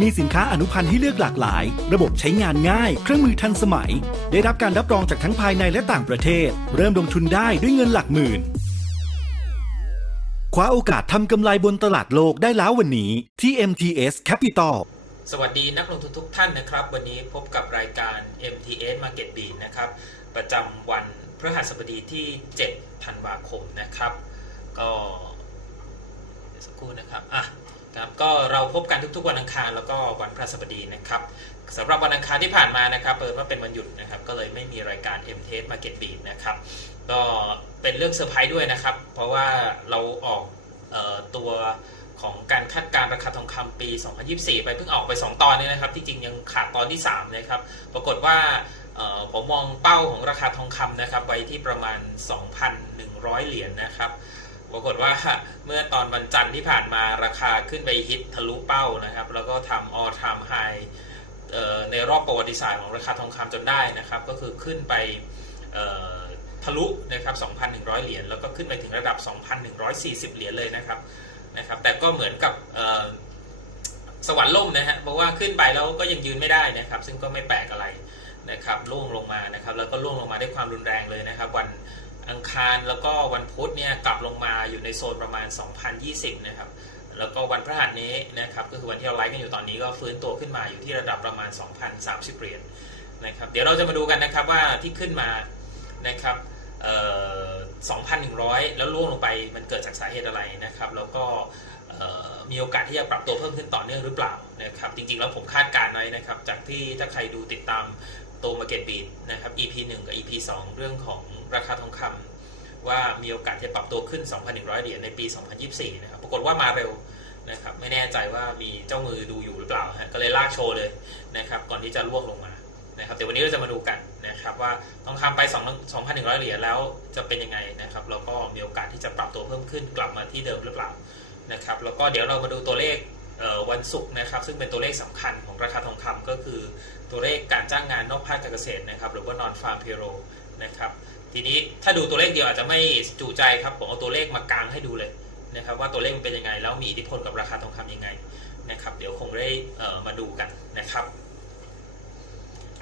มีสินค้าอนุพันธ์ให้เลือกหลากหลาย ระบบใช้งานง่าย เครื่องมือทันสมัย ได้รับการรับรองจากทั้งภายในและต่างประเทศ เริ่มลงทุนได้ด้วยเงินหลักหมื่น คว้าโอกาสทำกำไรบนตลาดโลกได้แล้ววันนี้ที่ MTS Capital สวัสดีนักลงทุนทุกท่านนะครับ วันนี้พบกับรายการ MTS Market Beat นะครับ ประจำวันพฤหัสบดีที่ 7 ธันวาคมนะครับ ก็สักครู่นะครับอะ ครับก็เราพบกันทุกๆวันอังคารแล้วก็วันพฤหัสบดีนะครับสำหรับวันอังคารที่ผ่านมานะครับเปิดว่าเป็นวันหยุดนะครับ ก็เลยไม่มีรายการ MTS Market Beat นะครับก็เป็นเรื่องเซอร์ไพรส์ด้วยนะครับ เพราะว่าเราออกออตัวของการคาดการราคาทองคำปี 2024 ไปเพิ่งออกไป 2 ตอนนี้นะครับ ที่จริงยังขาดตอนที่ 3 นะครับ ปรากฏว่าผมมองเป้าของราคาทองคำนะครับไว้ที่ประมาณ 2,100 เหรียญนะครับ ปรากฏว่าเมื่อตอนวันจันทร์ที่ผ่านมาราคาขึ้นไปฮิตทะลุเป้านะครับ แล้วก็ทำ all time high ในรอบประวัติศาสตร์ของราคาทองคำจนได้นะครับ ก็คือขึ้นไปทะลุนะครับ 2,100 เหรียญ แล้วก็ขึ้นไปถึงระดับ 2,140 เหรียญเลยนะครับ นะครับ แต่ก็เหมือนกับสวรรค์ล่มนะฮะ เพราะว่าขึ้นไปแล้วก็ยังยืนไม่ได้นะครับ ซึ่งก็ไม่แปลกอะไรนะครับ ล่วงลงมานะครับ แล้วก็ล่วงลงมาด้วยความรุนแรงเลยนะครับ วัน อังคารแล้วก็วันพุธเนี่ยกลับลงมาอยู่ในโซนประมาณ 2,020 นะครับ แล้วก็วันพฤหัสนี้นะครับก็คือวันที่เราไลฟ์กันอยู่ตอนนี้ก็ฟื้นตัวขึ้นมาอยู่ที่ระดับประมาณ 2,030 เหรียญนะครับเดี๋ยวเราจะมาดูกันนะครับว่าที่ขึ้นมานะครับ2,100 แล้วล่วงลงไปมันเกิดจากสาเหตุอะไรนะครับ แล้วก็มีโอกาสที่จะปรับตัวเพิ่มขึ้นต่อเนื่องหรือเปล่านะครับ จริงๆแล้วผมคาดการณ์ไว้นะครับ จากที่ถ้าใครดูติดตาม ตัว Market Beat นะครับ EP 1 กับ EP 2 เรื่องของราคาทองคำว่ามีโอกาสจะปรับตัวขึ้น 2,100 เหรียญในปี 2024 นะครับ ปรากฏว่ามาเร็วนะครับไม่แน่ใจว่ามีเจ้ามือดูอยู่หรือเปล่าฮะก็เลยลากโชว์เลยนะครับก่อนที่จะล่วงลงมานะครับเดี๋ยววันนี้เราจะมาดูกันนะครับว่าทองคำไป2 2,100 เหรียญแล้วจะเป็นยังไงนะครับแล้วก็มีโอกาสที่จะปรับตัวเพิ่มขึ้นกลับมาที่เดิมหรือเปล่านะครับแล้วก็เดี๋ยวเรามาดูตัวเลขวันศุกร์นะครับซึ่งเป็นตัวเลขสำคัญของราคาทองคำก็คือ ตัวเลขการจ้างงานนอกภาคการเกษตรนะครับ หรือว่า non farm payroll นะครับ ทีนี้ถ้าดูตัวเลขเดียวอาจจะไม่จูใจครับผมเอาตัวเลขมากางให้ดูเลยนะครับ ว่าตัวเลขมันเป็นยังไง แล้วมีอิทธิพลกับราคาทองคำยังไงนะครับ เดี๋ยวคงได้มาดูกันนะครับ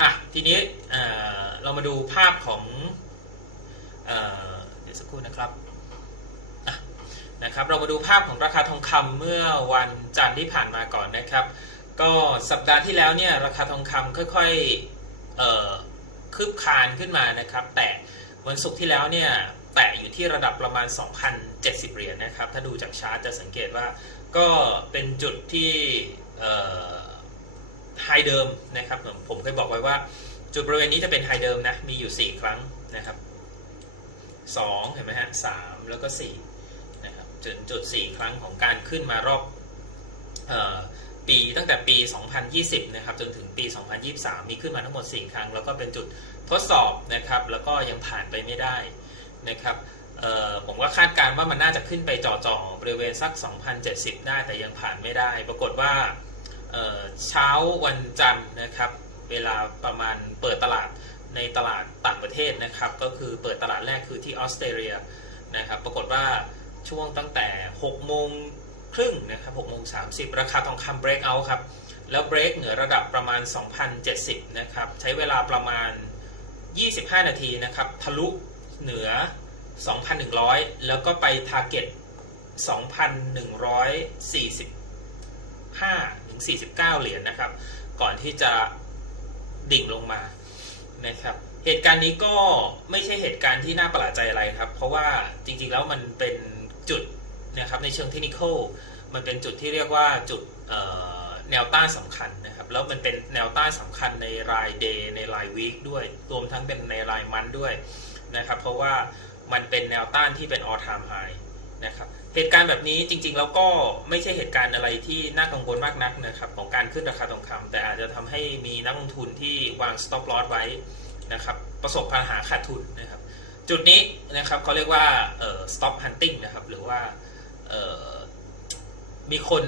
อะทีนี้เรามาดูภาพของเอเดี๋ยวสักครู่นะครับนะครับ เรามาดูภาพของราคาทองคำเมื่อวันจันทร์ที่ผ่านมาก่อนนะครับ ก็สัปดาห์ที่แล้วเนี่ยราคาทองคำค่อยๆเอ่อคืบคลานขึ้นมานะครับ แต่วันศุกร์ที่แล้วเนี่ยแตะอยู่ที่ระดับประมาณ 2,070 เหรียญนะครับ ถ้าดูจากชาร์ตจะสังเกตว่าก็เป็นจุดที่เอ่อไฮเดิมนะครับผมผมเคยบอกไว้ว่าจุดบริเวณนี้จะเป็นไฮเดิมนะ มีอยู่ 4 ครั้งนะครับ 2 เห็นไหมฮะ3แล้วก็4นะครับจุดจุด 4 ครั้งของการขึ้นมารอบเออ ปีตั้งแต่ปี 2020 นะครับจนถึงปี 2023 มีขึ้นมาทั้งหมด 4 ครั้ง แล้วก็เป็นจุดทดสอบนะครับ แล้วก็ยังผ่านไปไม่ได้นะครับผมก็คาดการณ์ว่ามันน่าจะขึ้นไปจ่อๆบริเวณสัก 2,070 ได้แต่ยังผ่านไม่ได้ ปรากฏว่าเอ่อเช้าวันจันทร์นะครับ เวลาประมาณเปิดตลาดในตลาดต่างประเทศนะครับ ก็คือเปิดตลาดแรกคือที่ออสเตรเลียนะครับ ปรากฏว่าช่วงตั้งแต่6โมง ครึ่งนะครับ6โมง30 ราคาทองคำ break out ครับ แล้ว break เหนือระดับประมาณ 2,070 นะครับ ใช้เวลาประมาณ 25 นาทีนะครับ ทะลุเหนือ 2,100 แล้วก็ไป target 2,145 ถึง 49 เหรียญนะครับ ก่อนที่จะดิ่งลงมานะครับเหตุการณ์นี้ก็ไม่ใช่เหตุการณ์ที่น่าประหลาดใจอะไรครับ เพราะว่าจริงๆแล้วมันเป็นจุด นะครับในเชิงเทคนิคมันเป็นจุดที่เรียกว่าจุดแนวต้านสำคัญนะครับแล้วมันเป็นแนวต้านสำคัญในรายเดย์ในรายวีคด้วยรวมทั้งเป็นในรายมันด้วยนะครับเพราะว่ามันเป็นแนวต้านที่เป็น all time high นะครับเหตุการณ์แบบนี้จริงๆแล้วก็ไม่ใช่เหตุการณ์อะไรที่น่ากังวลมากนักนะครับของการขึ้นราคาทองคำแต่อาจจะทำให้มีนักลงทุนที่วาง stop loss ไว้นะครับประสบปัญหาขาดทุนนะครับจุดนี้นะครับเขาเรียกว่าเอ่อ stop hunting นะครับหรือว่า มีคน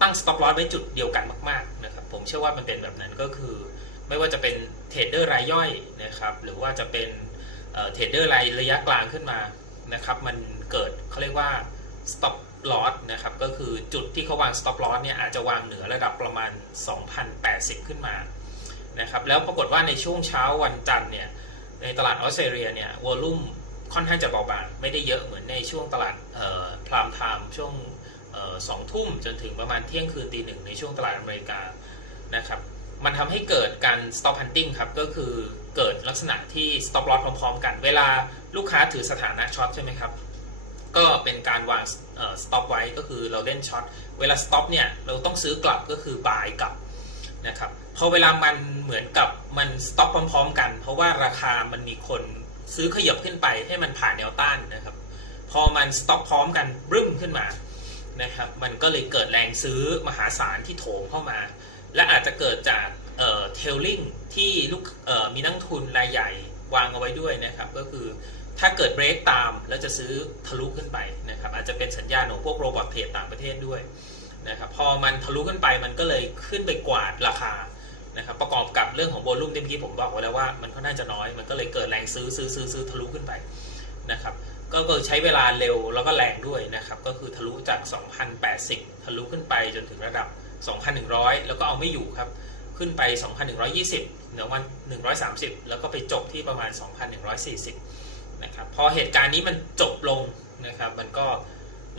ตั้ง stop loss ไว้จุดเดียวกันมาก ๆ นะครับ ผมเชื่อว่ามันเป็นแบบนั้นก็คือ ไม่ว่าจะเป็นเทรดเดอร์รายย่อยนะครับ หรือว่าจะเป็นเทรดเดอร์รายระยะกลางขึ้นมานะครับ มันเกิดเขาเรียกว่า stop loss นะครับ ก็คือจุดที่เขาวาง stop loss เนี่ยอาจจะวางเหนือระดับประมาณ 2,080 ขึ้นมานะครับ แล้วปรากฏว่าในช่วงเช้าวันจันทร์เนี่ยในตลาดออสเตรเลียเนี่ยวอลุ่ม ค่อนข้างจะเบาบางไม่ได้เยอะเหมือนในช่วงตลาดพรามไทม์ช่วงออสองทุ่มจนถึงประมาณเที่ยงคืนตีหนึ่งในช่วงตลาดอเมริกานะครับมันทำให้เกิดการ stop hunting ครับ ก็คือเกิดลักษณะที่ stop loss พร้อมๆ กัน เวลาลูกค้าถือสถานะช็อตใช่ไหมครับ ก็เป็นการวางออ stop ไว้ก็คือเราเล่นช็อต เวลา stop เนี่ย เราต้องซื้อกลับก็คือ buy กลับนะครับ พอเวลามันเหมือนกับมัน stop พร้อมๆ กัน เพราะว่าราคามันมีคน ซื้อขยับขึ้นไปให้มันผ่านแนวต้านนะครับ พอมัน stop พร้อมกันบึ้มขึ้นมานะครับ มันก็เลยเกิดแรงซื้อมหาศาลที่โถมเข้ามา และอาจจะเกิดจากเอ่อเทลลิงที่ลูกเอ่อมีนักทุนรายใหญ่วางเอาไว้ด้วยนะครับ ก็คือถ้าเกิดเบรกตามแล้วจะซื้อทะลุขึ้นไปนะครับ อาจจะเป็นสัญญาณของพวกโรบอทเทรดต่างประเทศด้วยนะครับ พอมันทะลุขึ้นไปมันก็เลยขึ้นไปกวาดราคา นะครับประกอบกับเรื่องของโวลุ่มที่เมื่อกี้ผมบอกไว้แล้วว่ามันค่อนข้าจะน้อยมันก็เลยเกิดแรงซื้อซื้อซื้อซื้อทะลุขึ้นไปนะครับก็คือใช้เวลาเร็วแล้วก็แรงด้วยนะครับก็คือทะลุจาก 2,080 ทะลุขึ้นไปจนถึงระดับ 2,100 แล้วก็เอาไม่อยู่ครับขึ้นไป 2,120เหนือวัน 130 แล้วก็ไปจบที่ประมาณ 2,140นะครับพอเหตุการณ์นี้มันจบลงนะครับมันก็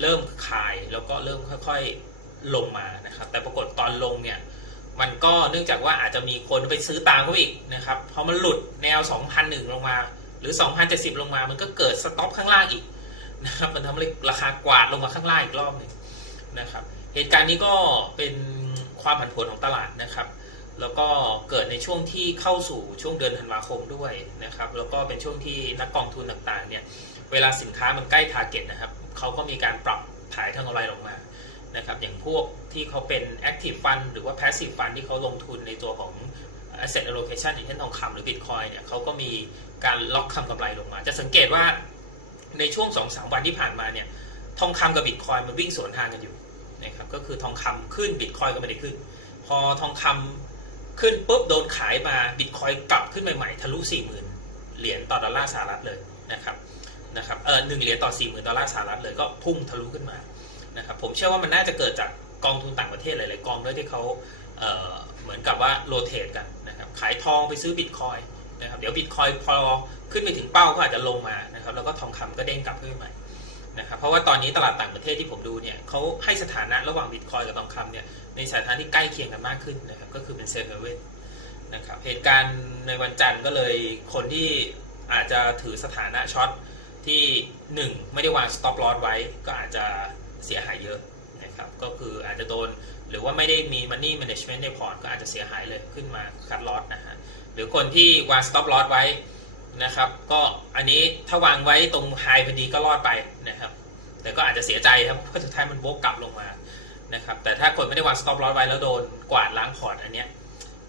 เริ่มคลายแล้วก็เริ่มค่อยๆลงมานะครับแต่ปรากฏตอนลงเนี่ย มันก็เนื่องจากว่าอาจจะมีคนไปซื้อตามเขาอีกนะครับพอมันหลุดแนว 2,001 ลงมา หรือ 2,070 ลงมา มันก็เกิดสต็อปข้างล่างอีกนะครับมันทำให้ราคากวาดลงมาข้างล่างอีกรอบหนึ่งนะครับเหตุการณ์นี้ก็เป็นความผันผวนของตลาดนะครับแล้วก็เกิดในช่วงที่เข้าสู่ช่วงเดือนธันวาคมด้วยนะครับ แล้วก็เป็นช่วงที่นักกองทุนต่างๆเนี่ย เวลาสินค้ามันใกล้ทาร์เก็ตนะครับ เขาก็มีการปรับขายทางออนไลน์ลงมา นะครับอย่างพวกที่เขาเป็น active fund หรือว่า passive fund ที่เขาลงทุนในตัวของ asset allocation อย่างเช่นทองคำหรือ bitcoin เนี่ยเขาก็มีการล็อกคำกำไรลงมา จะสังเกตว่าในช่วง 2-3 วันที่ผ่านมาเนี่ยทองคำกับ bitcoin มันวิ่งสวนทางกันอยู่นะครับก็คือทองคำขึ้น bitcoin ก็ไม่ได้ขึ้น พอทองคำขึ้นปุ๊บโดนขายมา bitcoin กลับขึ้นใหม่ๆทะลุ 40,000 เหรียญต่อดอลลาร์สหรัฐเลยนะครับนะครับเออหนึ่งเหรียญต่อ 40,000 ดอลลาร์สหรัฐเลยก็พุ่งทะลุขึ้นมา นะครับผมเชื่อว่ามันน่าจะเกิดจากกองทุนต่างประเทศหลาย ๆ กองด้วยที่เขาเเหมือนกับว่าโรเตทกันนะครับขายทองไปซื้อบิตคอยนะครับเดี๋ยวบิตคอยพอขึ้นไปถึงเป้าก็อาจจะลงมานะครับแล้วก็ทองคำก็เด้งกลับขึ้นม่นะครับเพราะว่าตอนนี้ตลาดต่างประเทศที่ผมดูเนี่ยเขาให้สถานะระหว่างบิตคอยกับทองคำเนี่ยในสถานะที่ใกล้เคียงกันมากขึ้นนะครับก็คือเป็นเซฟเวทนะครับเหตุการณ์ในวันจันทร์ก็เลยคนที่อาจจะถือสถานะช็อตที่หนึ่งไม่ได้วาง stop loss ไว้ก็อาจจะ เสียหายเยอะนะครับก็คืออาจจะโดนหรือว่าไม่ได้มี money management ในพอร์ตก็อาจจะเสียหายเลยขึ้นมาคัดลอตนะฮะหรือคนที่วาง stop loss ไว้นะครับ ก็อันนี้ถ้าวางไว้ตรง high พอดีก็รอดไปนะครับ แต่ก็อาจจะเสียใจครับเพราะสุดท้ายมันวกกลับลงมานะครับแต่ถ้าคนไม่ได้วาง stop loss ไว้แล้วโดนกวาดล้างพอร์ตอันเนี้ย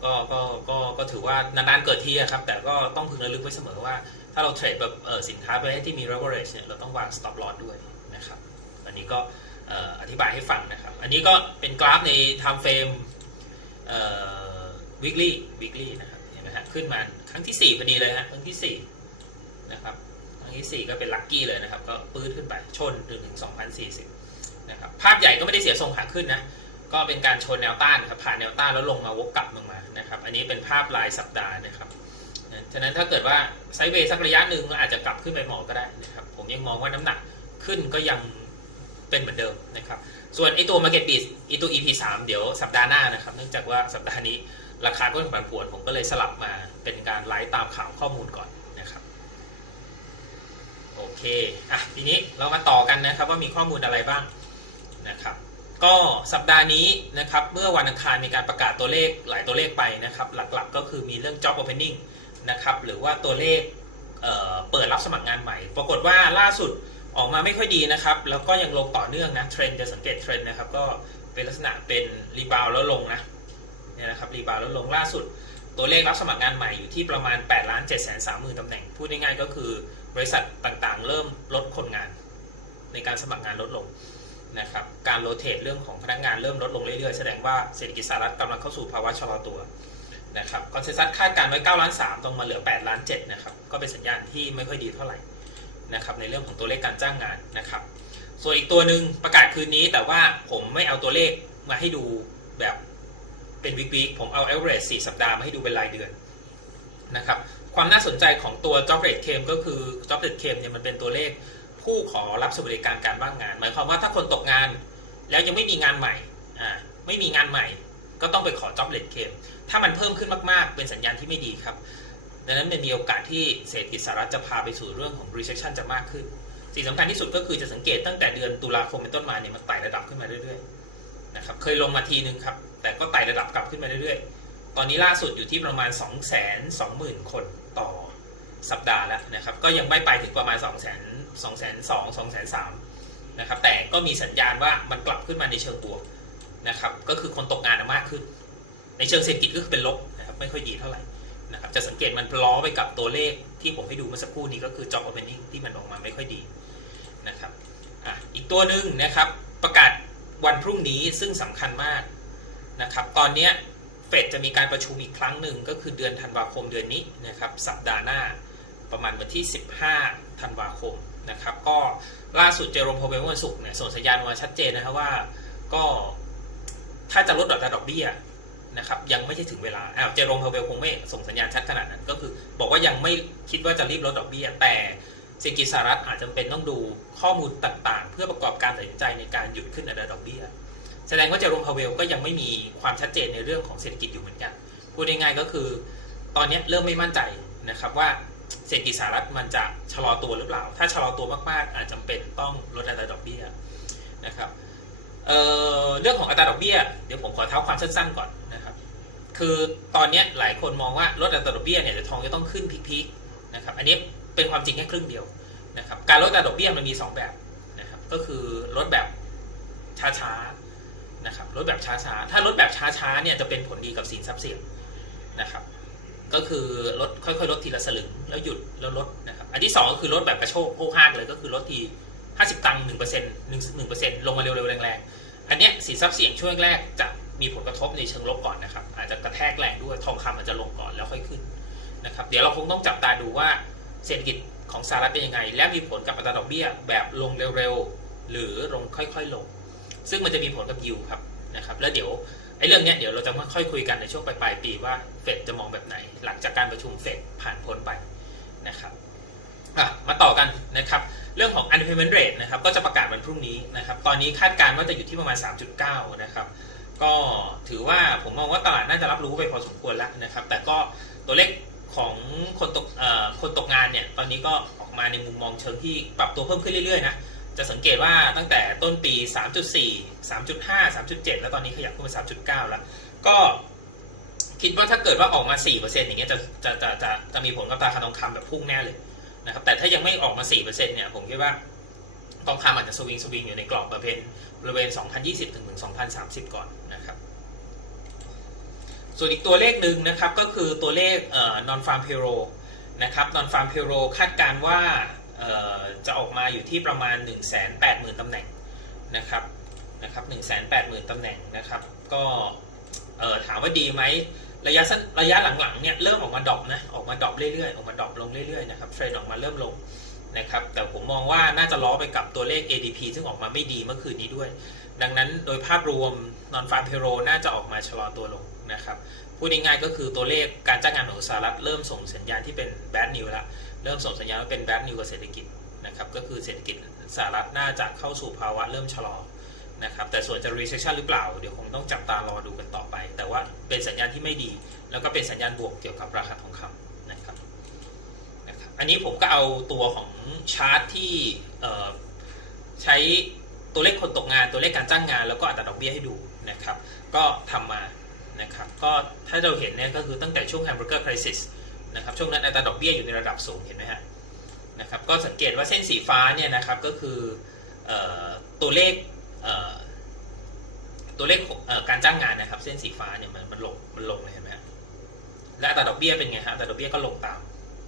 ก็ก็ก็ก็ถือว่านานๆเกิดทีอะครับ แต่ก็ต้องพึงระลึกไว้เสมอว่า ถ้าเราเทรดแบบสินค้าไปที่มี leverage เนี่ยเราต้องวาง stop loss ด้วยนะครับ อันนี้ก็ อธิบายให้ฟังนะครับ อันนี้ก็เป็นกราฟใน time frame เอ่อ weekly weekly นะครับเห็นไหมฮะขึ้นมาครั้งที่ 4 พอดีเลยฮะครั้งที่ 4 นะครับ ครั้งที่ 4 ก็เป็นลัคกี้เลยนะครับ ก็ปื้ดขึ้นไปชนจนถึง2040 นะครับ ภาพใหญ่ก็ไม่ได้เสียทรงขาขึ้นนะ ก็เป็นการชนแนวต้านครับผ่านแนวต้านแล้วลงมาวกกลับลงมานะครับ อันนี้เป็นภาพรายสัปดาห์นะครับฉะนั้นถ้าเกิดว่าไซด์เวย์สักระยะหนึ่งก็อาจจะกลับขึ้นไปหมอก็ได้นะครับ ผมยังมองว่าน้ำหนักขึ้นก็ยัง เป็นเหมือนเดิมนะครับ ส่วนไอตัว Market b e a t ไอตัว EP 3 เดี๋ยวสัปดาห์หน้านะครับ เนื่องจากว่าสัปดาห์นี้ราคาก็ผันผวนผมก็เลยสลับมาเป็นการไลฟ์ตามข่าวข้อมูลก่อนนะครับ โอเค อะ ทีนี้เรามาต่อกันนะครับว่ามีข้อมูลอะไรบ้างนะครับ ก็สัปดาห์นี้นะครับ เมื่อวันอังคารมีการประกาศตัวเลขหลายตัวเลขไปนะครับ หลักๆ ก็คือมีเรื่อง job opening นะครับ หรือว่าตัวเลขเเปิดรับสมัครงานใหม่ ปรากฏว่าล่าสุด ออกมาไม่ค่อยดีนะครับ แล้วก็ยังลงต่อเนื่องนะเทรนด์จะสังเกตเทรนด์นะครับ ก็เป็นลักษณะเป็นรีบาวแล้วลงนะเนี่ยนะครับรีบาวแล้วลงล่าสุด ตัวเลขรับสมัครงานใหม่อยู่ที่ประมาณ8ล้าน7 3 0 0 0 0ตำแหน่ง พูดง่ายๆก็คือบริษัทต่างๆ เริ่มลดคนงาน ในการสมัครงานลดลงนะครับการโรเตทเรื่องของพนักงานเริ่มลดลงเรื่อยๆ แสดงว่าเศรษฐกิจสหรัฐกำลังเข้าสู่ภาวะชะลอตัวนะครับคอนเซนแซสคาดการณ์ไว้9ล้าน3ตรงมาเหลือ8ล้าน7นะครับก็เป็นสัญญาณที่ไม่ค่อยดีเท่าไหร่ นะครับในเรื่องของตัวเลขการจ้างงานนะครับ ส่วนอีกตัวหนึ่งประกาศคืนนี้แต่ว่าผมไม่เอาตัวเลขมาให้ดูแบบเป็นวิกวิกผมเอา average 4 สัปดาห์มาให้ดูเป็นรายเดือนนะครับความน่าสนใจของตัว job rate claim ก็คือ job rate claim เนี่ยมันเป็นตัวเลขผู้ขอรับสวัสดิการการว่างงาน หมายความว่าถ้าคนตกงาน แล้วยังไม่มีงานใหม่อ่าไม่มีงานใหม่ ก็ต้องไปขอ job rate claim ถ้ามันเพิ่มขึ้นมากๆ เป็นสัญญาณที่ไม่ดีครับ ดังนั้นมีโอกาสที่เศรษฐกิจสหรัฐจะพาไปสู่เรื่องของ recession จะมากขึ้น สิ่งสำคัญที่สุดก็คือจะสังเกตตั้งแต่เดือนตุลาคมเป็นต้นมาเนี่ยมันไต่ระดับขึ้นมาเรื่อยๆนะครับเคยลงมาทีนึงครับแต่ก็ไต่ระดับกลับขึ้นมาเรื่อยๆ ตอนนี้ล่าสุดอยู่ที่ประมาณ 2 2 0 0 0 0 คนต่อสัปดาห์แล้วนะครับก็ยังไม่ไปถึงประมาณ2 2 0 0 0 2 2 0 0 2 3 0 0นะครับแต่ก็มีสัญญาณว่ามันกลับขึ้นมาในเชิงบวกนะครับก็คือคนตกงานมากขึ้น ในเชิงเศรษฐกิจก็คือเป็นลบนะครับไม่ค่อยดีเท่าไหร่ นะครับจะสังเกตมันล้อไปกับตัวเลขที่ผมให้ดูเมื่อสักครู่นี้ก็คือ job opening ที่มันออกมาไม่ค่อยดีนะครับออีกตัวหนึ่งนะครับประกาศวันพรุ่งนี้ซึ่งสำคัญมากนะครับตอนนี้เฟดจะมีการประชุมอีกครั้งหนึ่งก็คือเดือนธันวาคมเดือนนี้นะครับสัปดาห์หน้าประมาณวันที่ 15 ธันวาคมนะครับก็ล่าสุดเจอโรมโพเวลวันศุกร์เนี่ยส่งสัญญาณมาชัดเจนนะครับว่าก็ถ้าจะลดดอกดอกเบี้ย นะครับยังไม่ใช่ถึงเวลาอ้าวเจอโรมโพเวลคงไม่ส่งสัญญาณชัดขนาดนั้น ก็คือ บอกว่ายังไม่คิดว่าจะรีบลดดอกเบี้ยแต่เศรษฐกิจสหรัฐอาจจะเป็นต้องดูข้อมูลต่างๆ เพื่อประกอบการตัดสินใจในการหยุดขึ้นอัตราดอกเบี้ย แสดงว่าเจอร์มพาเวลก็ยังไม่มีความชัดเจนในเรื่องของเศรษฐกิจอยู่เหมือนกันพูดง่ายๆก็คือ ตอนนี้เริ่มไม่มั่นใจนะครับว่าเศรษฐกิจสหรัฐมันจะชะลอตัวหรือเปล่า ถ้าชะลอตัวมากๆ อาจจำเป็นต้องลดอัตราดอกเบี้ยนะครับเเรื่องของอัตราดอกเบี้ยเดี๋ยวผมขอเท้าความสั้นๆก่อน คือตอนนี้หลายคนมองว่าลดอัตราดอกเบี้ยเนี่ยจะทองจะต้องขึ้นพีคๆนะครับอันนี้เป็นความจริงแค่ครึ่งเดียวนะครับการลดอัตราดอกเบี้ยมันมี 2 แบบนะครับก็คือลดแบบช้าๆนะครับลดแบบช้าๆถ้าลดแบบช้าๆเนี่ยจะเป็นผลดีกับสินทรัพย์เสี่ยงนะครับก็คือลดค่อยๆลดทีละสลึงแล้วหยุดแล้วลดนะครับอันที่ 2 ก็คือลดแบบกระโชกโคกห้างเลยก็คือลดที50 ตังค์1% 1 1%ลงมาเร็วๆแรงๆอันเนี้ยสินทรัพย์เสี่ยงช่วงแรกจะ มีผลกระทบในเชิงลบก่อนนะครับ อาจจะกระแทกแรงด้วยทองคำอาจจะลงก่อนแล้วค่อยขึ้นนะครับ เดี๋ยวเราคงต้องจับตาดูว่าเศรษฐกิจของสหรัฐเป็นยังไง และมีผลกับอัตราดอกเบี้ยแบบลงเร็วๆ หรือลงค่อยๆลง ซึ่งมันจะมีผลกับยิวครับนะครับแล้วเดี๋ยวไอ้เรื่องเนี้ยเดี๋ยวเราจะมาค่อยคุยกันในช่วงปลายปีว่าเฟดจะมองแบบไหน หลังจากการประชุมเฟดผ่านพ้นไปนะครับอะมาต่อกันนะครับ เรื่องของ unemployment rate นะครับก็จะประกาศวันพรุ่งนี้นะครับ ตอนนี้คาดการณ์ว่าจะอยู่ที่ประมาณ 3.9 นะครับ ก็ถือว่าผมมองว่าตลาดน่าจะรับรู้ไปพอสมควรแล้วนะครับ แต่ก็ตัวเลขของคนตกคนตกงานเนี่ยตอนนี้ก็ออกมาในมุมมองเชิงที่ปรับตัวเพิ่มขึ้นเรื่อยๆนะจะสังเกตว่าตั้งแต่ต้นปี 3.4 3.5 3.7 แล้วตอนนี้ขยับขึ้นมา 3.9 แล้ว ก็คิดว่าถ้าเกิดว่าออกมา 4%อย่างเงี้ยจะจะจะจะจะมีผลกับราคาทองคำแบบพุ่งแน่เลยนะครับแต่ถ้ายังไม่ออกมา 4%เนี่ยผมคิดว่าทองคำอาจจะสวิงสวิงอยู่ในกรอบบริเวณบริเวณ 2020 ถึง 2030 ก่อนนะครับ ส่วนอีกตัวเลขหนึ่งนะครับก็คือตัวเลขเอ่อ non farm payroll นะครับ non farm payroll คาดการณ์ว่าเอ่อจะออกมาอยู่ที่ประมาณ 180,000ตำแหน่งนะครับนะครับ180,000ตำแหน่งนะครับ ก็เอ่อถามว่าดีไหมระยะสั้นระยะหลังๆเนี่ยเริ่มออกมาดรอปนะออกมาดรอปเรื่อยๆออกมาดรอปลงเรื่อยๆนะครับเทรนออกมาเริ่มลงนะครับแต่ผมมองว่าน่าจะล้อไปกับตัวเลข ADP ซึ่งออกมาไม่ดีเมื่อคืนนี้ด้วย ดังนั้นโดยภาพรวม non farm payroll น่าจะออกมาชะลอตัวลง นะครับพูดง่ายๆก็คือตัวเลขการจ้างงานของสหรัฐเริ่มส่งสัญญาณที่เป็น bad news แล้วเริ่มส่งสัญญาณว่าเป็น bad news กับเศรษฐกิจนะครับก็คือเศรษฐกิจสหรัฐน่าจะเข้าสู่ภาวะเริ่มชะลอนะครับแต่ส่วนจะ recession หรือเปล่าเดี๋ยวคงต้องจับตารอดูกันต่อไป แต่ว่าเป็นสัญญาณที่ไม่ดี แล้วก็เป็นสัญญาณบวกเกี่ยวกับราคาทองคำนะครับนะครับอันนี้ผมก็เอาตัวของชาร์ตที่ใช้ตัวเลขคนตกงานตัวเลขการจ้างงาน แล้วก็อัตราดอกเบี้ยให้ดูนะครับ ก็ทำมา นะครับก็ถ้าเราเห็นเนี่ยก็คือตั้งแต่ช่วง Hamburger Crisis นะครับช่วงนั้นอัตราดอกเบี้ยอยู่ในระดับสูงเห็นไหมฮะนะครับก็สังเกตว่าเส้นสีฟ้าเนี่ยนะครับก็คือออตัวเลขเตัวเลขเการจ้างงานนะครับ เส้นสีฟ้าเนี่ยมันมันลงมันลงเลยเห็นไหมฮะและอัตราดอกเบี้ยเป็นไงฮะอัตราดอกเบี้ยก็ลงตาม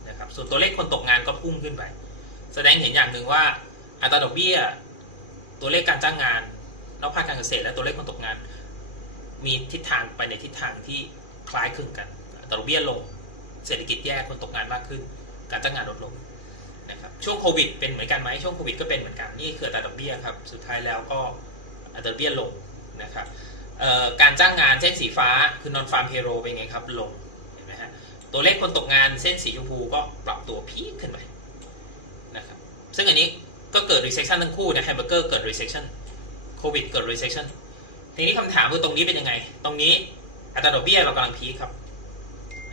นะครับส่วนตัวเลขคนตกงานก็พุ่งขึ้นไป แสดงเห็นอย่างหนึ่งว่าอัตราดอกเบี้ย ตัวเลขการจ้างงานนอกภาคการเกษตรและตัวเลขคนตกงาน มีทิศทางไปในทิศทางที่คล้ายคลึงกันตราดอกเบี้ยลง เศรษฐกิจแย่คนตกงานมากขึ้น การจ้างงานลดลงนะครับช่วงโควิดเป็นเหมือนกันไหมช่วงโควิดก็เป็นเหมือนกันนี่คืออัตราดอกเบี้ยครับสุดท้ายแล้วก็อัตราดอกเบี้ยลงนะครับการจ้างงานเส้นสีฟ้าคือ non farm payroll เป็นไงครับลงเห็นไหมฮะตัวเลขคนตกงานเส้นสีชมพูก็ปรับตัวพีคขึ้นไปนะครับซึ่งอันนี้ก็เกิด recession ทั้งคู่นะ hamburger เกิด recession โควิดเกิด recession ทีนี้คำถามคือตรงนี้เป็นยังไง ตรงนี้อัตราดอกเบี้ยเรากำลังพีคครับ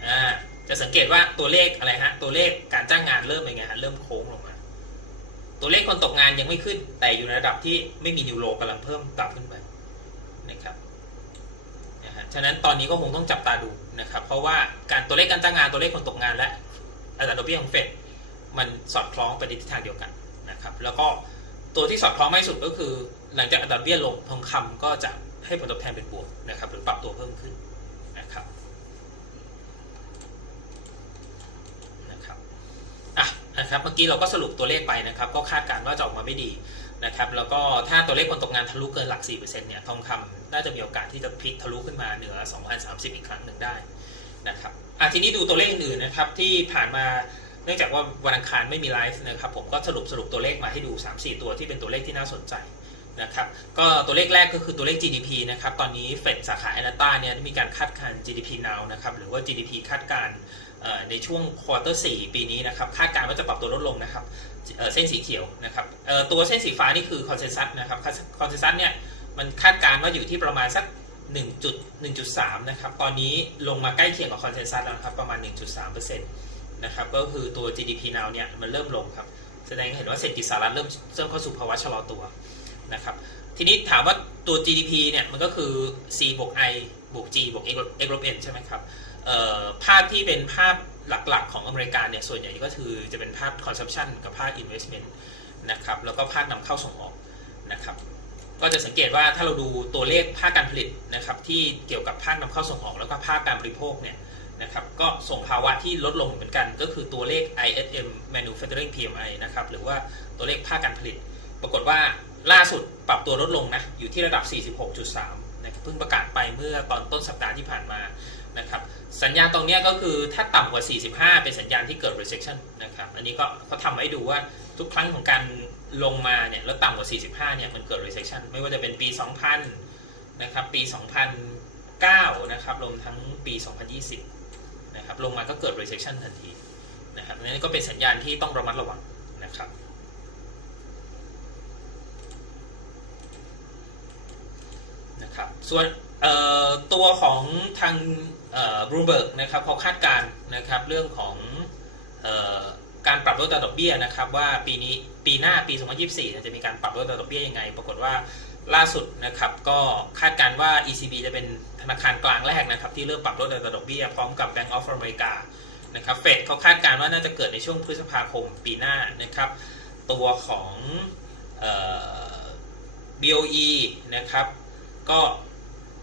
อ่าจะสังเกตว่าตัวเลขอะไรฮะตัวเลขการจ้างงานเริ่มเป็นไงฮะเริ่มโค้งลงมา ตัวเลขคนตกงานยังไม่ขึ้น แต่อยู่ในระดับที่ไม่มีนิวโรกำลังเพิ่มกลับขึ้นไปนะครับนะฮะฉะนั้นตอนนี้ก็คงต้องจับตาดูนะครับ เพราะว่าการตัวเลขการจ้างงานตัวเลขคนตกงานและอัตราดอกเบี้ยของเฟดมันสอดคล้องไปในทิศทางเดียวกันนะครับ แล้วก็ตัวที่สอดคล้องมากที่สุดก็คือ หลังจากอัตราดอกเบี้ยลงทองคำก็จะ ให้ผลตอบแทนเป็นบวกนะครับ หรือปรับตัวเพิ่มขึ้นนะครับนะครับอะนะครับเมื่อกี้เราก็สรุปตัวเลขไปนะครับ ก็คาดการณ์ว่าจะออกมาไม่ดีนะครับ แล้วก็ถ้าตัวเลขคนตกงานทะลุเกินหลัก 4%เนี่ยทองคำน่าจะมีโอกาสที่จะพลิกทะลุขึ้นมาเหนือ 2030 อีกครั้งหนึ่งได้นะครับอะทีนี้ดูตัวเลขอื่นๆนะครับที่ผ่านมาเนื่องจากว่าวันอังคารไม่มีไลฟ์นะครับผมก็สรุปสรุปตัวเลขมาให้ดู 3-4 ตัวที่เป็นตัวเลขที่น่าสนใจ นะครับก็ตัวเลขแรกก็คือตัวเลข GDP นะครับตอนนี้เฟดสาขาแอตแลนตาเนี่ยได้มีการคาดการณ์ GDP now นะครับหรือว่า GDP คาดการณ์ในช่วงควอเตอร์4ปีนี้นะครับคาดการณ์ว่าจะปรับตัวลดลงนะครับเเส้นสีเขียวนะครับตัวเส้นสีฟ้านี่คือคอนเซนแซสนะครับคอนเซนแซสเนี่ยมันคาดการณ์ว่าอยู่ที่ประมาณสัก1.1.3นะครับตอนนี้ลงมาใกล้เคียงกับคอนเซนแซสแล้วนะครับประมาณ 1.3%นะครับก็คือตัว GDP now เนี่ยมันเริ่มลงครับแสดงให้เห็นว่าเศรษฐกิจสหรัฐเริ่มเริ่มเข้าสู่ภาวะชะลอตัว นะครับทีนี้ถามว่าตัว GDP เนี่ยมันก็คือ C บวก I บวก G บวก X ลบ N ใช่ไหมครับภาพที่เป็นภาพหลักๆของอเมริกาเนี่ยส่วนใหญ่ก็คือจะเป็นภาพ consumption กับภาพ investment นะครับแล้วก็ภาคนำเข้าส่งออกนะครับก็จะสังเกตว่าถ้าเราดูตัวเลขภาคการผลิตนะครับที่เกี่ยวกับภาคนำเข้าส่งออกแล้วก็ภาคการบริโภคเนี่ยนะครับก็ส่งภาวะที่ลดลงเหมือนกันก็คือตัวเลข ISM manufacturing PMI นะครับหรือว่าตัวเลขภาคการผลิต ปรากฏว่าล่าสุดปรับตัวลดลงนะอยู่ที่ระดับ 46.3นะครับเพิ่งประกาศไปเมื่อตอนต้นสัปดาห์ที่ผ่านมานะครับสัญญาณตรงนี้ก็คือถ้าต่ำกว่า 45 เป็นสัญญาณที่เกิด recession นะครับอันนี้ก็เขาทำให้ดูว่าทุกครั้งของการลงมาเนี่ยแล้วต่ำกว่า 45 เนี่ยมันเกิด recession ไม่ว่าจะเป็นปี 2000 นะครับปี 2009 นะครับรวมทั้งปี 2020 นะครับลงมาก็เกิด recession ทันทีนะครับอันนี้ก็เป็นสัญญาณที่ต้องระมัดระวังนะครับ นะครับส่วนตัวของทางบรูเบิร์กนะครับเขาคาดการณ์นะครับเรื่องของออการปรับลดอัตราดอกเบี้ยนะครับว่าปีนี้ปีหน้าปี 2024 จะมีการปรับลดอัตราดอกเบี้ยยังไง ปรากฏว่าล่าสุดนะครับก็คาดการณ์ว่า ECB จะเป็นธนาคารกลางแรกนะครับที่เริ่มปรับลดอัตราดอกเบี้ยพร้อมกับ Bank of America นะครับเฟดเขาคาดการณ์ว่าน่าจะเกิดในช่วงพฤษภาคมปีหน้านะครับตัวของ BOE นะครับ ก็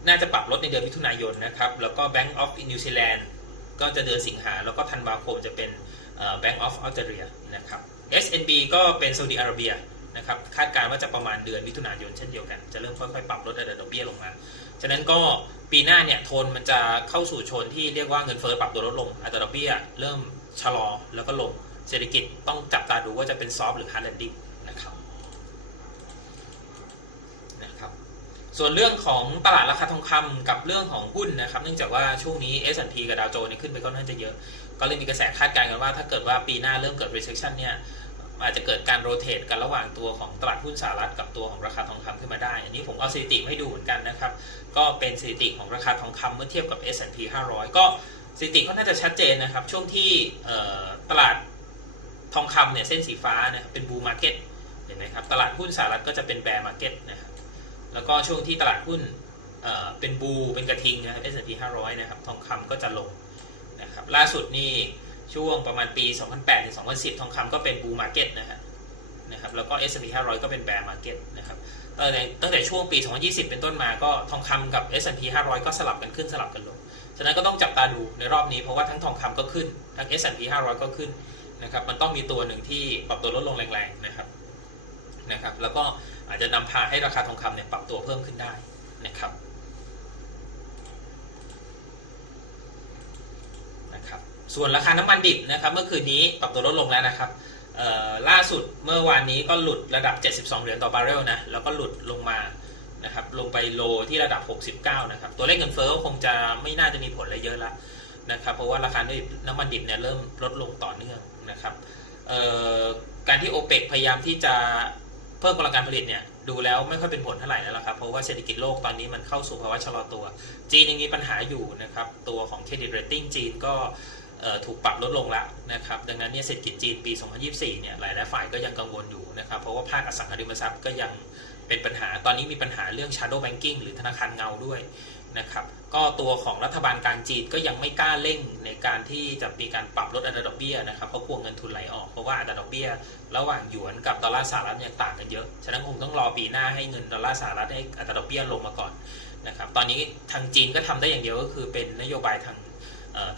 น่าจะปรับลดในเดือนมิถุนายนนะครับ แล้วก็ Bank of New Zealand ก็จะเดือนสิงหา แล้วก็ธันวาคมจะเป็น Bank of Australia นะครับ SNB ก็เป็นซาอุดิอาระเบียนะครับ คาดการณ์ว่าจะประมาณเดือนมิถุนายนเช่นเดียวกัน จะเริ่มค่อยๆ ปรับลดอัตราดอกเบี้ยลงมา ฉะนั้นก็ปีหน้าเนี่ยโทนมันจะเข้าสู่โชนที่เรียกว่าเงินเฟ้อปรับตัวลดลง อัตราดอกเบี้ยเริ่มชะลอแล้วก็ลง เศรษฐกิจต้องจับตาดูว่าจะเป็นซอฟหรือ hard landing นะครับนะครับ ส่วนเรื่องของตลาดราคาทองคำกับเรื่องของหุ้นนะครับ เนื่องจากว่าช่วงนี้ S&P กับดาวโจนส์ขึ้นไปค่อนข้างจะเยอะ ก็เลยมีกระแสคาดการณ์กันว่าถ้าเกิดว่าปีหน้าเริ่มเกิด recession เนี่ยอาจจะเกิดการโรเตทกันระหว่างตัวของตลาดหุ้นสหรัฐกับตัวของราคาทองคำขึ้นมาได้ อันนี้ผมเอาสถิติให้ดูเหมือนกันนะครับ ก็เป็นสถิติของราคาทองคำเมื่อเทียบกับ S&P 500 ก็สถิติก็น่าจะชัดเจนนะครับ ช่วงที่ตลาดทองคำเนี่ยเส้นสีฟ้าเนี่ยเป็นบูมาร์เก็ตเห็นไหมครับ ตลาดหุ้นสหรัฐก็จะเป็นแบร์มาร์เก็ตนะครับ แล้วก็ช่วงที่ตลาดหุ้นเเป็นบูเป็นกระทิงนะครับ S&P 500 นะครับ ทองคำก็จะลงนะครับล่าสุดนี่ช่วงประมาณปี 2008 ถึง 2010 ทองคำก็เป็นบูมาร์เก็ตนะฮะนะครับ แล้วก็ S&P 500 ก็เป็นแบร์มาร์เก็ตนะครับตั้งแต่ตั้งแต่ช่วงปี 2020 เป็นต้นมาก็ทองคำกับ S&P 500 ก็สลับกันขึ้นสลับกันลง ฉะนั้นก็ต้องจับตาดูในรอบนี้เพราะว่าทั้งทองคำก็ขึ้น ทั้ง S&P 500 ก็ขึ้นนะครับ มันต้องมีตัวหนึ่งที่ปรับตัวลดลงแรงๆนะครับนะครับ แล้วก็ อาจจะนำพาให้ราคาทองคำเนี่ยปรับตัวเพิ่มขึ้นได้นะครับนะครับ ส่วนราคาน้ำมันดิบนะครับ เมื่อคืนนี้ปรับตัวลดลงแล้วนะครับล่าสุดเมื่อวานนี้ก็หลุดระดับ 72 เหรียญต่อบาร์เรลนะแล้วก็หลุดลงมานะครับลงไปโลที่ระดับ 69 นะครับ ตัวเลขเงินเฟ้อก็คงจะไม่น่าจะมีผลอะไรเยอะละนะครับเพราะว่าราคาน้ำมันดิบเนี่ยเริ่มลดลงต่อเนื่องนะครับการที่โอเปกพยายามที่จะ เพิ่มกำลังการผลิตเนี่ยดูแล้วไม่ค่อยเป็นผลเท่าไหร่แล้วละครับ เพราะว่าเศรษฐกิจโลกตอนนี้มันเข้าสู่ภาวะชะลอตัว จีนยังมีปัญหาอยู่นะครับ ตัวของเครดิตเรตติ้งจีนก็ถูกปรับลดลงแล้วนะครับ ดังนั้นเนี่ยเศรษฐกิจจีนปี 2024 เนี่ยหลายหลายฝ่ายก็ยังกังวลอยู่นะครับ เพราะว่าภาคอสังหาริมทรัพย์ก็ยังเป็นปัญหา ตอนนี้มีปัญหาเรื่อง shadow banking หรือธนาคารเงาด้วย นะครับก็ตัวของรัฐบาลกลางจีนก็ยังไม่กล้าเร่งในการที่จะมีการปรับลดอัตราดอกเบี้ยนะครับเพราะกลัวเงินทุนไหลออกเพราะว่าอัตราดอกเบี้ย ระหว่างหยวนกับดอลลาร์สหรัฐเนี่ยต่างกันเยอะฉะนั้นคงต้องรอปีหน้าให้เงินดอลลาร์สหรัฐให้อัตราดอกเบี้ยลงมาก่อนนะครับตอนนี้ทางจีนก็ทำได้อย่างเดียวก็คือเป็นนโยบายทาง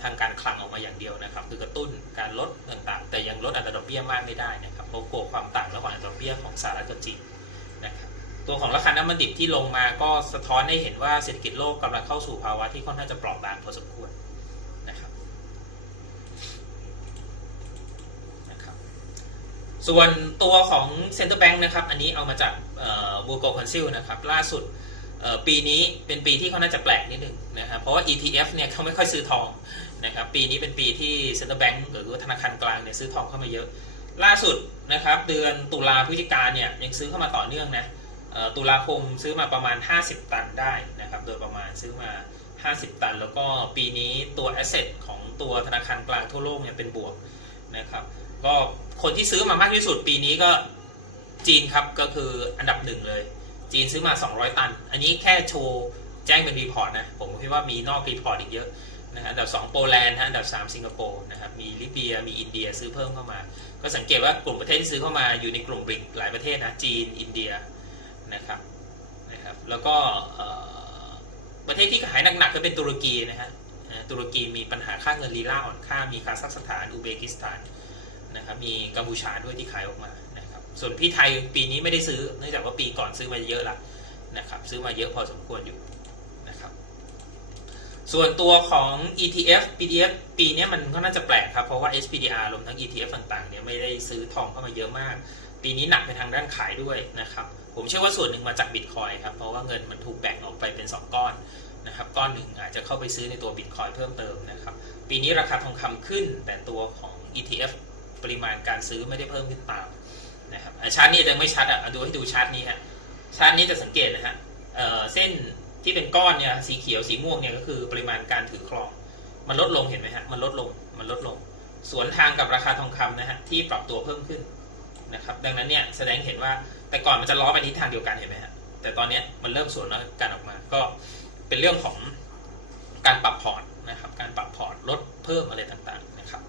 ทางการคลังออกมาอย่างเดียวนะครับ คือกระตุ้นการลดต่างๆ แต่ยังลดอัตราดอกเบี้ยมากไม่ได้นะครับเพราะกลัวความต่างระหว่างอัตราดอกเบี้ยของสหรัฐกับจีน ตัวของราคาน้ำมันดิบที่ลงมาก็สะท้อนให้เห็นว่าเศรษฐกิจโลกกำลังเข้าสู่ภาวะที่ค่อนข้างจะเปราะบางพอสมควรนะครับนะครับ ส่วนตัวของ Central Bank นะครับ อันนี้เอามาจากเอ่อ w o r l d Council นะครับ ล่าสุดปีนี้เป็นปีที่เขาน่าจะแปลกนิดนึงนะครับ เพราะว่า ETF เนี่ยเขาไม่ค่อยซื้อทองนะครับ ปีนี้เป็นปีที่ Central Bank หรือว่าธนาคารกลางเนี่ยซื้อทองเข้ามาเยอะ ล่าสุดนะครับ เดือนตุลาพฤศจิกาเนี่ยยังซื้อเข้ามาต่อเนื่องนะ ตุลาคมซื้อมาประมาณ 50 ตันได้นะครับ โดยประมาณซื้อมา 50 ตัน แล้วก็ปีนี้ตัว asset ของตัวธนาคารกลางทั่วโลกเนี่ยเป็นบวกนะครับก็คนที่ซื้อมามากที่สุดปีนี้ก็จีนครับก็คืออันดับหนึ่งเลย จีนซื้อมา 200 ตัน อันนี้แค่โชว์แจ้งเป็นรีพอร์ตนะ ผมคิดว่ามีนอกรีพอร์ตอีกเยอะนะฮะอันดับ 2 โปแลนด์ฮะอันดับ 3 สิงคโปร์นะครับมีลิเบียมีอินเดียซื้อเพิ่มเข้ามา ก็สังเกตว่ากลุ่มประเทศที่ซื้อเข้ามาอยู่ในกลุ่มบริกหลายประเทศนะจีน อินเดีย นะครับนะครับแล้วก็ประเทศที่ขายหนักๆก็เป็นตุรกีนะฮะตุรกีมีปัญหาค่าเงินลีลาอ่อนค่ามีคาซัคสถานอุเบกิสถานนะครับมีกัมพูชาด้วยที่ขายออกมานะครับส่วนพี่ไทยปีนี้ไม่ได้ซื้อเนื่องจากว่าปีก่อนซื้อมาเยอะละนะครับซื้อมาเยอะพอสมควรอยู่นะครับส่วนตัวของ ETF PDF ปีนี้มันก็น่าจะแปลกครับ เพราะว่า SPDR รวมทั้ง ETF ต่างๆเนี่ยไม่ได้ซื้อทองเข้ามาเยอะมาก ปีนี้หนักไปทางด้านขายด้วยนะครับผมเชื่อว่าส่วนหนึ่งมาจากบิตคอยครับเพราะว่าเงินมันถูกแบ่งออกไปเป็น 2 ก้อนนะครับก้อนหนึ่งอาจจะเข้าไปซื้อในตัวบิตคอยเพิ่มเติมนะครับปีนี้ราคาทองคำขึ้น แต่ตัวของ ETF ปริมาณการซื้อไม่ได้เพิ่มขึ้นตามนะครับชาร์ตนี้ยังไม่ชัดอะดูให้ดูชาร์ตนี้ฮะชาร์ตนี้จะสังเกตนะฮะเเส้นที่เป็นก้อนเนี่ยสีเขียวสีม่วงเนี่ยก็คือปริมาณการถือครอง มันลดลงเห็นไหมฮะมันลดลงมันลดลง สวนทางกับราคาทองคำนะฮะที่ปรับตัวเพิ่มขึ้น นะครับ ดังนั้นเนี่ยแสดงเห็นว่าแต่ก่อนมันจะล้อไปทิศทางเดียวกันเห็นไหมฮะแต่ตอนนี้มันเริ่มสวนกันออกมา ก็เป็นเรื่องของการปรับพอร์ตนะครับ การปรับพอร์ตลดเพิ่มอะไรต่างๆนะครับ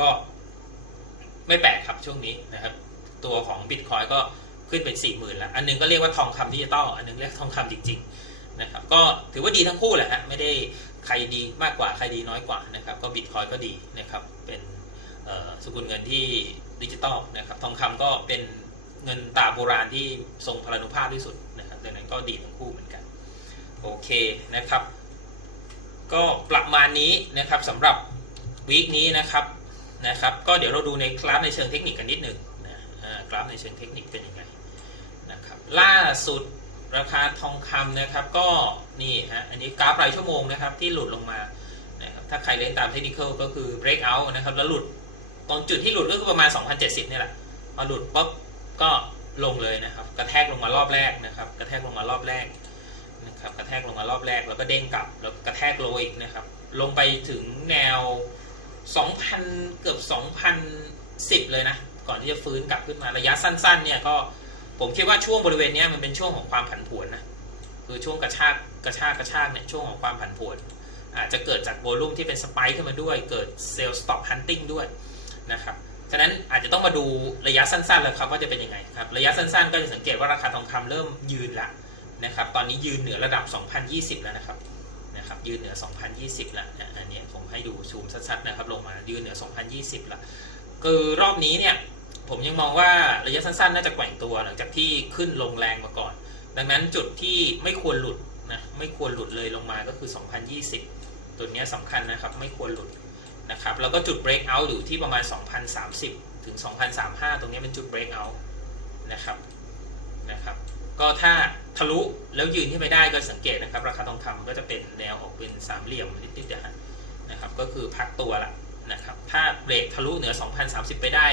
ก็ไม่แปลกครับช่วงนี้นะครับ ตัวของบิตคอยก็ขึ้นเป็น4ี่หมื่นแล้ว อันหนึงก็เรียกว่าทองคำดิจิตอลอันหนึงเรียกทองคำจริง ๆ นะครับ ก็ถือว่าดีทั้งคู่แหละฮะไม่ได้ใครดีมากกว่าใครดีน้อยกว่านะครับ ก็บิตคอยก็ดีนะครับ เป็นสกุลเงินที่ ดิจิตอลนะครับทองคำก็เป็นเงินตราโบราณที่ทรงพลานุภาพที่สุดนะครับดังนั้นก็ดีทั้งคู่เหมือนกัน โอเคนะครับ ก็ประมาณนี้นะครับสำหรับวีคนี้นะครับนะครับ ก็เดี๋ยวเราดูในกราฟในเชิงเทคนิคกันนิดหนึ่งนะอ่ากราฟในเชิงเทคนิคเป็นยังไงนะครับล่าสุดราคาทองคำนะครับก็นี่ฮะอันนี้กราฟรายชั่วโมงนะครับที่หลุดลงมานะครับถ้าใครเล่นตามเทคนิคก็คือ break out นะครับแล้วหลุด ตรงจุดที่หลุดก็คือประมาณ 2070นี่แหละพอหลุดปุ๊บก็ลงเลยนะครับ กระแทกลงมารอบแรกนะครับ กระแทกลงมารอบแรกนะครับ กระแทกลงมารอบแรกแล้วก็เด้งกลับ แล้วกระแทกโลอีกนะครับ ลงไปถึงแนว 2,000 เกือบ10 เลยนะ ก่อนที่จะฟื้นกลับขึ้นมาระยะสั้น ๆ เนี่ยก็ผมคิดว่าช่วงบริเวณนี้มันเป็นช่วงของความผันผวนนะคือช่วงกระชากกระชากกระชากเนี่ยช่วงของความผันผวนอาจจะเกิดจากโวลุ่มที่เป็นสไปค์ขึ้นมาด้วย เกิดเซลล์สต็อปฮันติงด้วย นะครับฉะนั้นอาจจะต้องมาดูระยะสั้นๆเลยครับว่าจะเป็นยังไงครับระยะสั้นๆ ก็จะสังเกตว่าราคาทองคำเริ่มยืนล้วนะครับตอนนี้ยืนเหนือระดับ 2020 แล้วนะครับนะครับยืนเหนือ 2020 แล้วนะอันนี้ผมให้ดูซูมชัดๆนะครับลงมายืนเหนือ 2020 แล้วคือรอบนี้เนี่ยผมยังมองว่าระยะสั้นๆ น่าจะแกว่งตัวหลังจากที่ขึ้นลงแรงมาก่อน ดังนั้นจุดที่ไม่ควรหลุดนะไม่ควรหลุดเลยลงมาก็คือ 2020 ตัวนี้สำคัญนะครับไม่ควรหลุด นะครับแล้วก็จุด break out อยู่ที่ประมาณ 2030 ถึง 2035 ตรงนี้เป็นจุด break out นะครับนะครับก็ถ้าทะลุแล้วยืนขึ้นไปได้ก็สังเกตนะครับ ราคาทองคำก็จะเป็นแนวออกเป็นสามเหลี่ยมนิดๆนะนะครับก็คือพักตัวละนะครับถ้าเบรกทะลุเหนือ 2030 ไปได้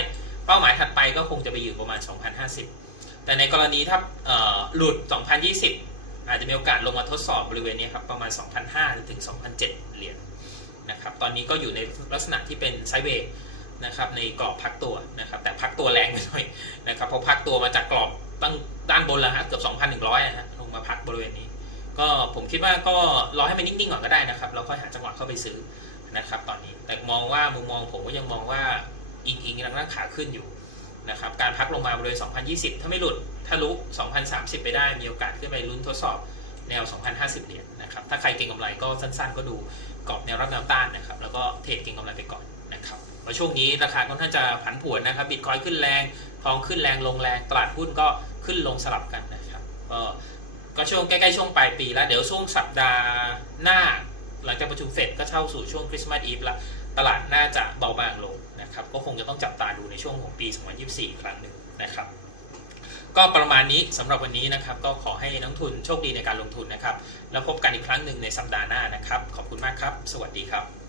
เป้าหมายถัดไปก็คงจะไปอยู่ประมาณ 2050 แต่ในกรณีถ้าหลุด 2020 อาจจะมีโอกาสลงมาทดสอบบริเวณนี้ครับประมาณ 2005 ถึง 2007 เหรียญ นะครับตอนนี้ก็อยู่ในลักษณะที่เป็นไซเวย์นะครับในกรอบพักตัวนะครับแต่พักตัวแรงไปหน่อยนะครับเพราะพักตัวมาจากกรอบตั้งด้านบนแล้วฮะเกือบ2,100นะฮะลงมาพักบริเวณนี้ ก็ผมคิดว่าก็รอให้มันนิ่งๆก่อนก็ได้นะครับแล้วค่อยหาจังหวะเข้าไปซื้อนะครับตอนนี้แต่มองว่ามุมมองผมก็ยังมองว่าอิงอิงกำลังขาขึ้นอยู่นะครับการพักลงมาบริเวณ 2020 ถ้าไม่หลุดทะลุก2030 ไปได้มีโอกาสขึ้นไปลุ้นทดสอบแนว 2050 เหรียญนะครับ ถ้าใครเก็งกำไรก็สั้นๆ ก็ดูกรอบแนวรับแนว เทรดเก็งกำไรไปก่อนนะครับเพราะช่วงนี้ราคาค่อนข้างจะผันผวนนะครับบิตคอยขึ้นแรงทองขึ้นแรงลงแรงตลาดหุ้นก็ขึ้นลงสลับกันนะครับก็ก็ช่วงใกล้ๆช่วงปลายปีแล้วเดี๋ยวช่วงสัปดาห์หน้า หลังจากประชุมเฟดก็เข้าสู่ช่วงคริสต์มาสอีฟละตลาดน่าจะเบาบางลงนะครับก็คงจะต้องจับตาดูในช่วงของปี 2024อีกครั้งหนึ่งนะครับก็ประมาณนี้สำหรับวันนี้นะครับก็ขอให้นักทุนโชคดีในการลงทุนนะครับ แล้วพบกันอีกครั้งหนึ่งในสัปดาห์หน้านะครับ ขอบคุณมากครับ สวัสดีครับ